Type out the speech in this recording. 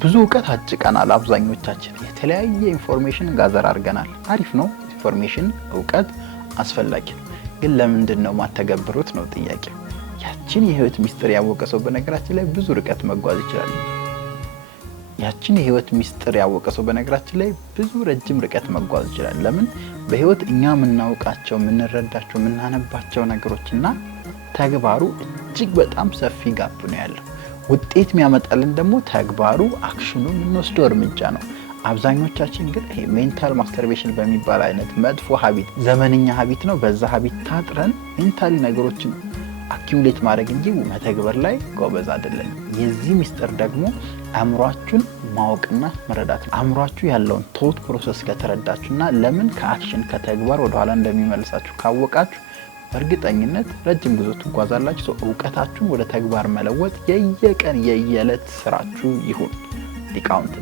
ብዙ እውቀት አጭቀናል። አብዛኞቻችን የተለያየ ኢንፎርሜሽን ጋዘር አድርገናል። አሪፍ ነው ኢንፎርሜሽን እውቀት አስፈላጊ ነው። ግን ለምንድነው ማተገብሩት ነው ጥያቄው። ያችን የህይወት ሚስጥር ያወቀ ሰው በነገራችን ላይ ብዙ ርቀት መጓዝ ይችላል። ያችን የህይወት ሚስጥር ያወቀ ሰው በነገራችን ላይ ብዙ ረጅም ርቀት መጓዝ ይችላል። ለምን? በህይወት እኛ የምናውቃቸው የምንረዳቸው የምናነባቸው ነገሮችና ተግባሩ እጅግ በጣም ሰፊ ጋፕ ነው ያለው። ውጤት የሚያመጣልን ደግሞ ተግባሩ አክሽኑ የምንወስደው እርምጃ ነው። አብዛኞቻችን ግን ይሄ ሜንታል ማስተርቤሽን በሚባል አይነት መጥፎ ሀቢት ዘመንኛ ሀቢት ነው። በዛ ሀቢት ታጥረን ሜንታሊ ነገሮችን አኪሙሌት ማድረግ እንጂ መተግበር ላይ ጎበዝ አይደለም። የዚህ ሚስጥር ደግሞ አእምሯችሁን ማወቅና መረዳት ነው። አእምሯችሁ ያለውን ቶት ፕሮሰስ ከተረዳችሁና ለምን ከአክሽን ከተግባር ወደ ኋላ እንደሚመልሳችሁ ካወቃችሁ በእርግጠኝነት ረጅም ጉዞ ትጓዛላችሁ። እውቀታችሁን ወደ ተግባር መለወጥ የየቀን የየዕለት ስራችሁ ይሁን። ሊቃውንት